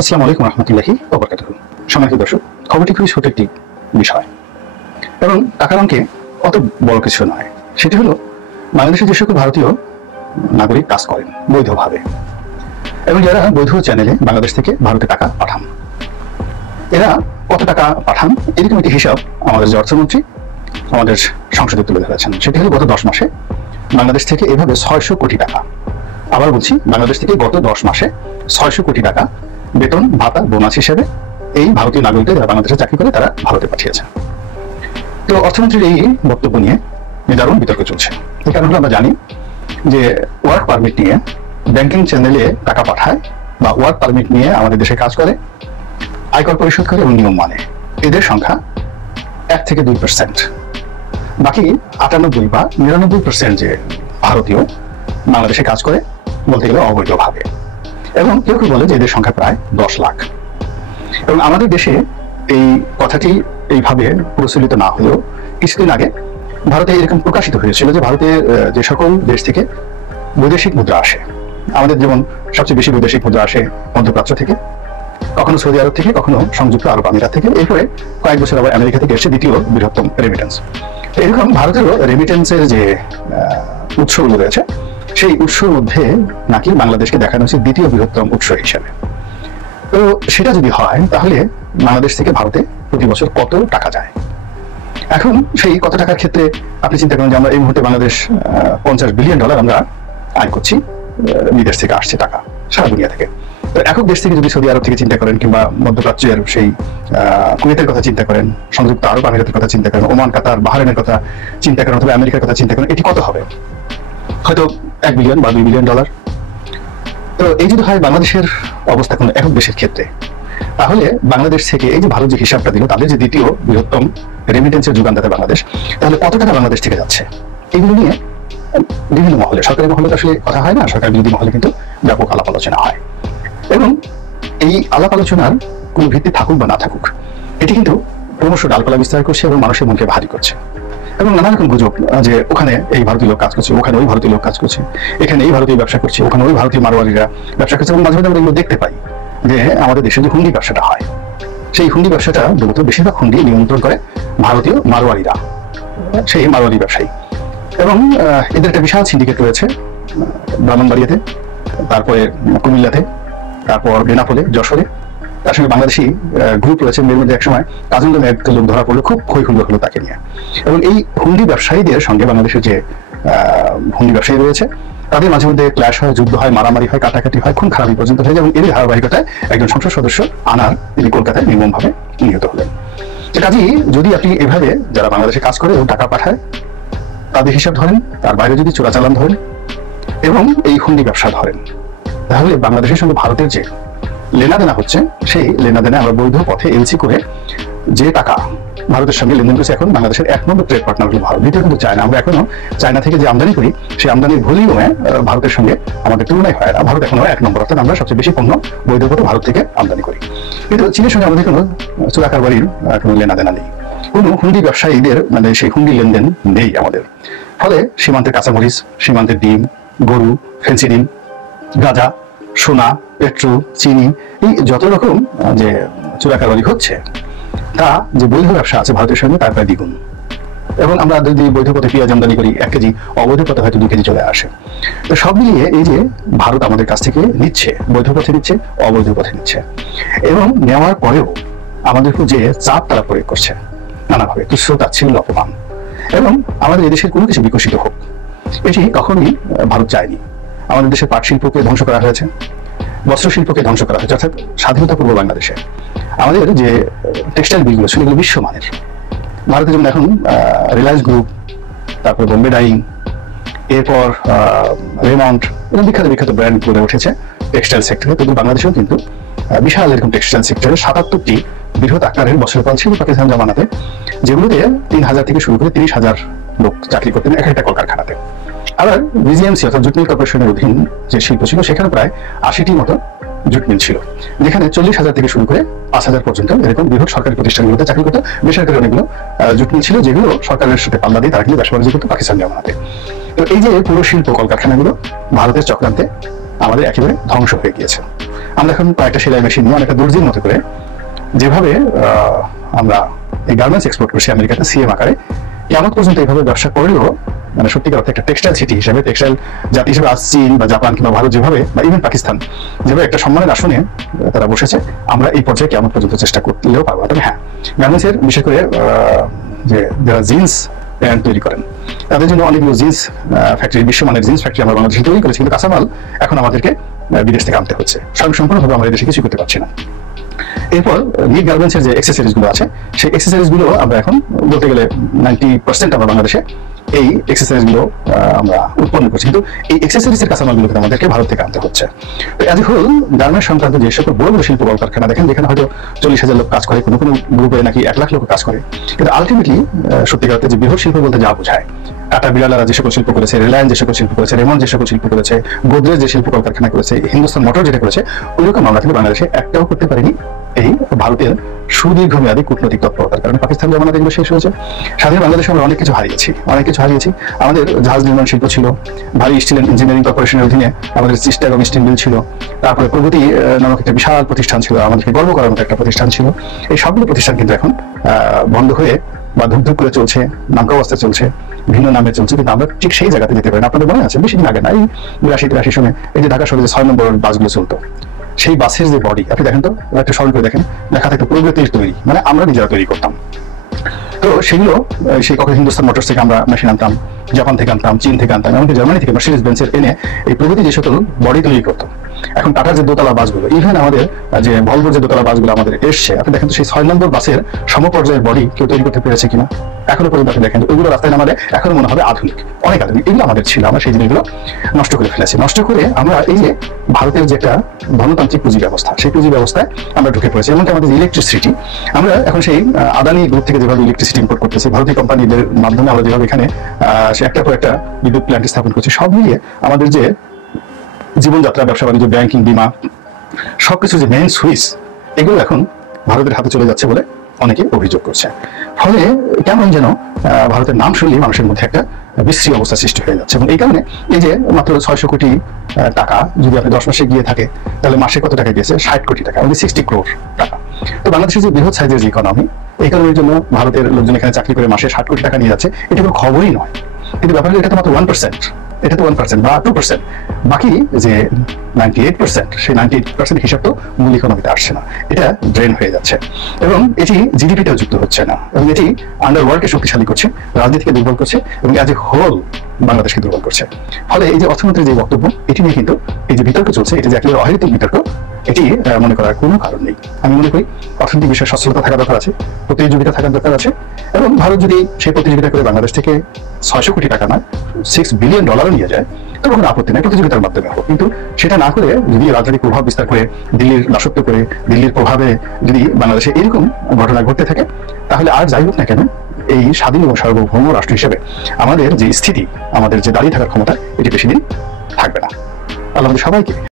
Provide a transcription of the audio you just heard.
আসসালামু আলাইকুম রহমতুল্লাহি ওয়া বারাকাতুহু। সম্মানিত দর্শক, খবরটি খুবই ছোট একটি বিষয় এবং টাকার অঙ্কে অত বড় কিছু নয়। সেটি হলো বাংলাদেশে যে সকল ভারতীয় নাগরিক কাজ করেন বৈধভাবে এবং যারা বৈধ চ্যানেলে বাংলাদেশ থেকে ভারতে টাকা পাঠান, এরা কত টাকা পাঠান এরকম একটি হিসাব আমাদের যে অর্থমন্ত্রী আমাদের সংসদে তুলে ধরেছেন। সেটি হলো গত 10 মাসে বাংলাদেশ থেকে এভাবে 600 কোটি টাকা, আবার বলছি বাংলাদেশ থেকে গত 10 মাসে 600 কোটি টাকা বেতন ভাতা বোনাস হিসেবে এই ভারতীয় নাগরিকদের যারা বাংলাদেশে চাকরি করে তারা ভারতে পাঠিয়েছে। তো অর্থমন্ত্রীর এই বক্তব্য নিয়ে দারুণ বিতর্ক চলছে। এই কারণে আমরা জানি যে ওয়ার্ক পারমিট নিয়ে ব্যাংকিং চ্যানেলে টাকা পাঠায় বা ওয়ার্ক পারমিট নিয়ে আমাদের দেশে কাজ করে, আয়কর পরিশোধ করে এবং নিয়ম মানে, এদের সংখ্যা 1 থেকে 2%। বাকি 98 বা 99% যে ভারতীয় বাংলাদেশে কাজ করে বলতে গেলে অবৈধভাবে, এবং কেউ কেউ বলে যে এদের সংখ্যা প্রায় 10 লাখ। এবং আমাদের দেশে এই কথাটি এইভাবে প্রচলিত না হলেও কিছুদিন আগে ভারতে এরকম প্রকাশিত হয়েছিল যে ভারতের যে সকল দেশ থেকে বৈদেশিক মুদ্রা আসে, আমাদের যেমন সবচেয়ে বেশি বৈদেশিক মুদ্রা আসে মধ্যপ্রাচ্য থেকে, কখনো সৌদি আরব থেকে, কখনো সংযুক্ত আরব আমিরাত থেকে, এরপরে কয়েক বছর আবার আমেরিকা থেকে এসে দ্বিতীয় বৃহত্তম রেমিটেন্স। এরকম ভারতেরও রেমিটেন্সের যে উৎসগুলো রয়েছে সেই উৎসর মধ্যে নাকি বাংলাদেশকে দেখানো হচ্ছে দ্বিতীয় বৃহত্তম উৎস হিসেবে। তো সেটা যদি হয় তাহলে বাংলাদেশ থেকে ভারতে প্রতি বছর কত টাকা যায়? এখন সেই কত টাকার ক্ষেত্রে আপনি চিন্তা করেন যে আমরা এই মুহূর্তে বাংলাদেশ $50 বিলিয়ন আমরা আয় করছি, বিদেশ থেকে আসছে টাকা সারা দুনিয়া থেকে। তো একক দেশ থেকে যদি সৌদি আরব থেকে চিন্তা করেন, কিংবা মধ্যপ্রাচ্যের সেই কুয়েতের কথা চিন্তা করেন, সংযুক্ত আরব আমিরাতের কথা চিন্তা করেন, ওমান, কাতার, বাহরাইনের কথা চিন্তা করেন, অথবা আমেরিকার কথা চিন্তা করেন, এটি কত হবে? হয়তো $1 বিলিয়ন বা $2 বিলিয়ন। তো এই যদি হয় বাংলাদেশের অবস্থা কোনো একক দেশের ক্ষেত্রে, তাহলে বাংলাদেশ থেকে এই যে ভারত যে হিসাবটা দিল, তাদের যে দ্বিতীয় বৃহত্তম রেমিটেন্সের যোগানদাতা বাংলাদেশ, তাহলে কত টাকা বাংলাদেশ থেকে যাচ্ছে? এগুলো নিয়ে বিভিন্ন মহলে, সরকারি মহলে তো আসলে কথা হয় না, সরকার বিরোধী মহলে কিন্তু ব্যাপক আলাপ আলোচনা হয়। এবং এই আলাপ আলোচনার কোনো ভিত্তি থাকুক বা না থাকুক, এটি কিন্তু ক্রমশ ডালপালা বিস্তার করছে এবং মানুষের মনকে ভারী করছে। এবং নানা রকম গুজব যে ওখানে এই ভারতীয় লোক কাজ করছে, ওখানে ওই ভারতীয় লোক কাজ করছে, এখানে এই ভারতীয় ব্যবসা করছে, ওখানে ওই ভারতীয় মারোয়ারিরা ব্যবসা করছে। এবং মাঝে মাঝে আমরা এগুলো দেখতে পাই যে আমাদের দেশে যে হুন্ডি ব্যবসাটা হয়, সেই হুন্ডি ব্যবসাটা মূলত বেশিরভাগ হুন্ডি নিয়ন্ত্রণ করে ভারতীয় মারোয়ারিরা, সেই মারোয়ারি ব্যবসায়ী। এবং এদের একটা বিশাল সিন্ডিকেট রয়েছে ব্রাহ্মণবাড়িয়াতে, তারপরে কুমিল্লাতে, তারপর বেনাপোলে, যশোরে। তার সঙ্গে বাংলাদেশি গ্রুপ রয়েছে। এর মধ্যে একসময় কাজল নামে একটা লোক ধরা পড়লো, খুব ক্ষয় খুন্দ হলো তাকে নিয়ে। এবং এই হুন্ডি ব্যবসায়ীদের সঙ্গে বাংলাদেশের যে হুন্ডি ব্যবসায়ী রয়েছে তাদের মাঝে মধ্যে ক্ল্যাশ হয়, যুদ্ধ হয়, মারামারি হয়, কাটাকাটি হয়, খুন খারাপি পর্যন্ত হয়ে যায়। এবং এর ধারাবাহিকতায় একজন সংসদ সদস্য আনার তিনি কলকাতায় নির্মমভাবে নিহত হলেন। কাজেই যদি আপনি এভাবে যারা বাংলাদেশে কাজ করে এবং টাকা পাঠায় তাদের হিসাব ধরেন, তার বাইরে যদি চোরাচালান ধরেন এবং এই হুন্ডি ব্যবসা ধরেন, তাহলে বাংলাদেশের সঙ্গে ভারতের যে লেনাদেনা হচ্ছে, সেই লেনাদেনা আমরা বৈধ পথে এলসি করে যে টাকা ভারতের সঙ্গে লেনদেন করছে, এখন বাংলাদেশের 1 নম্বর ট্রেড পার্টনার হলো ভারত, দ্বিতীয় কিন্তু চায়না। আমরা এখনো চায়না থেকে যে আমদানি করি সেই আমদানির ভলিউমে ভারতের সঙ্গে আমাদের তুলনায় হয় না। ভারত এখনো 1 নম্বর, অর্থাৎ আমরা সবচেয়ে বেশি পণ্য বৈধ পথে ভারত থেকে আমদানি করি। কিন্তু চীনের সঙ্গে আমাদের কোনো চোরাকারবারির কোনো লেনাদেনা নেই, কোনো হুন্ডি ব্যবসায়ীদের মানে সেই হুন্ডি লেনদেন নেই আমাদের। ফলে সীমান্তের কাঁচামরিচ, সীমান্তের ডিম, গরু, ফেন্সি ডিম, গাঁজা, সোনা, পেট্রোল, চিনি, এই যত রকম যে চোরাকারবারি হচ্ছে তা যে বৈধ ব্যবসা আছে ভারতের সঙ্গে তার প্রায় দ্বিগুণ। এবং আমরা যদি বৈধ পথে পেঁয়াজ আমদানি করি 1 কেজি, অবৈধ পথে হয়তো 2 কেজি চলে আসে। তো সব মিলিয়ে এই যে ভারত আমাদের কাছ থেকে নিচ্ছে, বৈধ পথে নিচ্ছে, অবৈধ পথে নিচ্ছে, এবং নেওয়ার পরেও আমাদের উপর যে চাপ তারা প্রয়োগ করছে নানাভাবে, তুচ্ছ তাচ্ছিল্য, অপমান। এবং আমাদের এদেশের কোনো কিছু বিকশিত হোক এটি কখনোই ভারত চায়নি। আমাদের দেশের পাট শিল্পকে ধ্বংস করা হয়েছে, বস্ত্র শিল্পকে ধ্বংস করা হয়েছে, অর্থাৎ স্বাধীনতা পূর্ব বাংলাদেশে আমাদের যে টেক্সটাইল বিলগুলো ছিল এগুলো বিশ্বমানের। ভারতে যেমন এখন রিলায়েন্স গ্রুপ, তারপর বোম্বে ডাইং, এরপর রেমন্ড, এরকম বিখ্যাত বিখ্যাত ব্র্যান্ড গড়ে উঠেছে টেক্সটাইল সেক্টরে। কিন্তু বাংলাদেশেও কিন্তু বিশাল এরকম টেক্সটাইল সেক্টরে 77টি বৃহৎ আকারের বস্ত্রকল ছিল পাকিস্তান জামানাতে, যেগুলোতে 3000 থেকে শুরু করে 30,000 লোক চাকরি করতেন এক একটা কলকারখানাতে। আবার বিজিএমসি অর্থাৎ জুট মিল কর্পোরেশনের অধীন যে শিল্প ছিল সেখানে প্রায় 80টির মতো জুট মিল ছিল, যেখানে 40,000 থেকে শুরু করে 5,000 পর্যন্ত এরকম বৃহৎ সরকারি প্রতিষ্ঠানগুলোতে চাকরি করতো। বেসরকারি অনেকগুলো জুট মিল ছিল যেগুলো সরকারের সাথে পাল্লা দিয়ে তারা কিন্তু ব্যবসা বাণিজ্য করতো পাকিস্তান জামানাতে। তো এই যে পুরো শিল্প কলকারখানাগুলো ভারতের চক্রান্তে আমাদের একেবারে ধ্বংস হয়ে গিয়েছে। আমরা এখন কয়েকটা সেলাই মেশিন নিয়ে অনেকটা দর্জির মতো করে যেভাবে আমরা এই গার্মেন্টস এক্সপোর্ট করছি আমেরিকাতে সিএম আকারে, কেমন পর্যন্ত এইভাবে ব্যবসা করলেও মানে সত্যিকার অর্থে একটা টেক্সটাইল সিটি হিসেবে, টেক্সটাইল জাতি হিসেবে আজ চীন বা জাপান কিংবা ভারত যেভাবে বা ইভেন পাকিস্তান যেভাবে একটা সম্মানের আসনে তারা বসেছে, আমরা এই পর্যায়ে কেমন পর্যন্ত চেষ্টা করলেও পারবো। তবে হ্যাঁ, গার্মেন্টসের বিশেষ করে যে যারা জিন্স প্যান্ট তৈরি করেন তাদের জন্য অনেকগুলো জিন্স ফ্যাক্টরি, বিশ্বমানের জিন্স ফ্যাক্টরি আমরা বাংলাদেশে তৈরি করেছি, কিন্তু কাঁচামাল এখন আমাদেরকে বিদেশ থেকে আনতে হচ্ছে। সম্পূর্ণভাবে আমরা দেশে কিছু করতে পারছি না। এরপর নিট গার্মেন্টসের যে এক্সেসরিজ গুলো আছে, সেই এক্সেসরিজ গুলো আমরা এখন বলতে গেলে 90% আমরা বাংলাদেশে এই এক্সেসরিজ গুলো আমরা উৎপন্ন করছি, কিন্তু এই এক্সেসরিজ এর কাঁচামালগুলোকে আমাদেরকে ভারত থেকে আনতে হচ্ছে। তো এজ এ হোল গার্মেন্টস সংক্রান্ত যে সকল বড় বড় শিল্প কলকারখানা দেখেন, যেখানে হয়তো 40,000 লোক কাজ করে, কোনো কোনো গ্রুপে নাকি 1 লাখ লোক কাজ করে, কিন্তু আলটিমেটলি সত্যিকার অর্থে যে বৃহৎ শিল্প বলতে যা বোঝায়, টাটা বিড়ালারা যে সকল শিল্প করেছে, রিলায়েন্স যে সকল শিল্প করেছে, রেমন্ড যে সকল শিল্প করেছে, গোদরেজ যে শিল্প কলকারখানা করেছে, হিন্দুস্তান মোটর যেটা করেছে, ওইরকম আমরা কিন্তু বাংলাদেশে একটাও করতে পারিনি এই ভারতের সুদীর্ঘমেয়াদী কূটনৈতিক তৎপরতার কারণে। পাকিস্তান যেমন এগুলো শেষ হয়েছে, স্বাধীন বাংলাদেশে আমরা অনেক কিছু হারিয়েছি। আমাদের জাহাজ নির্মাণ শিল্প ছিল, ভারী স্টিল অ্যান্ড ইঞ্জিনিয়ারিং কর্পোরেশনের অধীনে আমাদের চিটাগং স্টিল মিল ছিল, তারপরে প্রগতি নামক একটা বিশাল প্রতিষ্ঠান ছিল, আমাদেরকে গর্ব করার মতো একটা প্রতিষ্ঠান ছিল। এই সবগুলো প্রতিষ্ঠান কিন্তু এখন বন্ধ হয়ে বা ধুপ করে চলছে, নামকাবস্থায় চলছে, ভিন্ন নামে চলছে, কিন্তু আমরা ঠিক সেই জায়গাতে যেতে পারি না। আপনাদের মনে আছে বেশি দিন আগে না, এই 82-83 সনে এই যে ঢাকা শহরে যে 6 নম্বর বাসগুলো চলতো, সেই বাসের যে বডি আপনি দেখেন তো, একটা স্মরণ করে দেখেন, লেখা থাকতো প্রগতির তৈরি, মানে আমরা নিজেরা তৈরি করতাম। তো সেগুলো সেই কখন হিন্দুস্তান মোটরস থেকে আমরা মেশিন আনতাম, জাপান থেকে আনতাম, চীন থেকে আনতাম, এমনকি জার্মানি থেকে মার্সিডিজ বেঞ্জের এনে এই প্রগতি যে সকল বডি তৈরি করতো। এখন টাটার যে দোতলা বাসগুলো, ইভেন আমাদের যে ভলভোর যে দোতলা বাসগুলো আমাদের এসছে, আপনি দেখেন তো সেই 6 নম্বর বাসের সমপর্যায়ের বডি কেউ তৈরি করতে পেরেছে কিনা এখনো পর্যন্ত। আপনি দেখেন ওইগুলো রাস্তায় নামালে এখনো মনে হবে আধুনিক, অনেক আধুনিক। এগুলো আমাদের ছিল, আমরা সেই জিনিসগুলো নষ্ট করে ফেলেছি। নষ্ট করে আমরা এই যে ভারতের যে একটা ধনতান্ত্রিক পুঁজি ব্যবস্থা, সেই পুঁজি ব্যবস্থায় আমরা ঢুকে পড়েছি। এমনকি আমাদের ইলেকট্রিসিটি, আমরা এখন সেই আদানি গ্রুপ থেকে যেভাবে ইলেকট্রিসিটি ইম্পোর্ট করতেছি, ভারতীয় কোম্পানিদের মাধ্যমে আমরা যেভাবে এখানে সে একটা পর একটা বিদ্যুৎ প্ল্যান্ট স্থাপন করছি, সব মিলিয়ে আমাদের যে জীবনযাত্রা, ব্যবসা বাণিজ্য, ব্যাংকিং, বিমা, সবকিছু যে মেইন সুইচ, এগুলো এখন ভারতের হাতে চলে যাচ্ছে বলে অনেকে অভিযোগ করছে। ফলে কেমন যেন ভারতের নাম শুনলেই মানুষের মধ্যে একটা বিশ্রী অবস্থা সৃষ্টি হয়ে যাচ্ছে। এবং এই কারণে এই যে মাত্র 600 কোটি টাকা যদি আপনি 10 মাসে গিয়ে থাকে, তাহলে মাসে কত টাকা গিয়েছে? 60 কোটি টাকা, মানে 60 crore টাকা। তো বাংলাদেশের যে বৃহৎ সাইজের যে ইকোনমি, এই কারণের জন্য ভারতের লোকজন এখানে চাকরি করে মাসে 60 কোটি টাকা নিয়ে যাচ্ছে, এটা কোনো খবরই নয়। কিন্তু ব্যাপার হলো এটা তো মাত্র 1%, এটা তো 1% বা 2%, বাকি যে 98%, সেই 98% হিসাব তো মূল ইকোনমিতে আসছে না, এটা ড্রেন হয়ে যাচ্ছে। এবং এটি জিডিপিটাও যুক্ত হচ্ছে না, এবং এটি আন্ডারওয়ার্ল্ডকে শক্তিশালী করছে, রাজনীতিকে দুর্বল করছে, এবং অ্যাজ এ হোল বাংলাদেশকে দুর্বল করছে। ফলে এই যে অর্থমন্ত্রীর যে বক্তব্য, এটি নিয়ে কিন্তু এই যে বিতর্ক চলছে, এটি যে একেবারে অহেতুক বিতর্ক, এটি মনে করার কোনো কারণ নেই। আমি মনে করি অর্থনৈতিক বিষয়ে সচ্ছলতা থাকা দরকার আছে, প্রতিযোগিতা থাকার দরকার আছে, এবং ভারত যদি সেই প্রতিযোগিতা করে বাংলাদেশ থেকে 600 কোটি টাকা নয়, $6 বিলিয়ন নিয়ে যায়, তো কোনো আপত্তি নাই, প্রতিযোগিতার মাধ্যমে হোক। কিন্তু সেটা না করে যদি রাজনৈতিক প্রভাব বিস্তার করে, দিল্লির দাসত্ব করে, দিল্লির প্রভাবে যদি বাংলাদেশে এরকম ঘটনা ঘটতে থাকে, তাহলে আর যাই হোক না কেন, এই স্বাধীন এবং সার্বভৌম রাষ্ট্র হিসেবে আমাদের যে স্থিতি, আমাদের যে দাঁড়িয়ে থাকার ক্ষমতা, এটি বেশি দিন থাকবে না। আল্লাহ আমাদের সবাইকে